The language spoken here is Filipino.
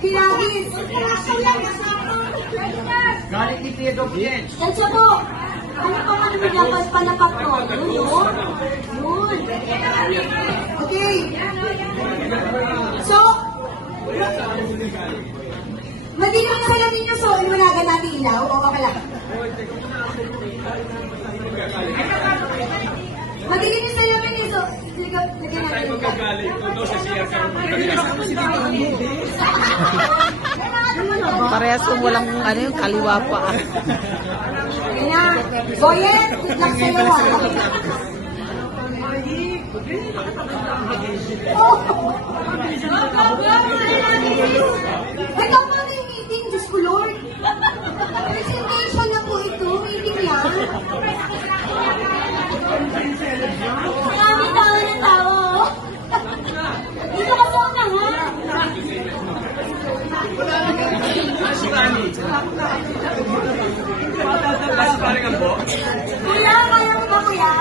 Hilagis. Galing ni Tito Bien. Kasi po, ano pa man yung dapat panapak ko? Yun. Okay. So, madilim na salamin nyo, so iwanagan natin ilaw o kapala. Madilim yung salamin nyo, so lagyan natin ilaw. Parehas kung walang ano yung kaliwa pa. Ayan. Boyet, good luck sa'yo ha. Ito po na yung meeting, Diyos ko Lord. Presentation na po ito, meeting lang. Marami tao na tao. Dito ka po na ha. Kuya, kaya mo ba kuya?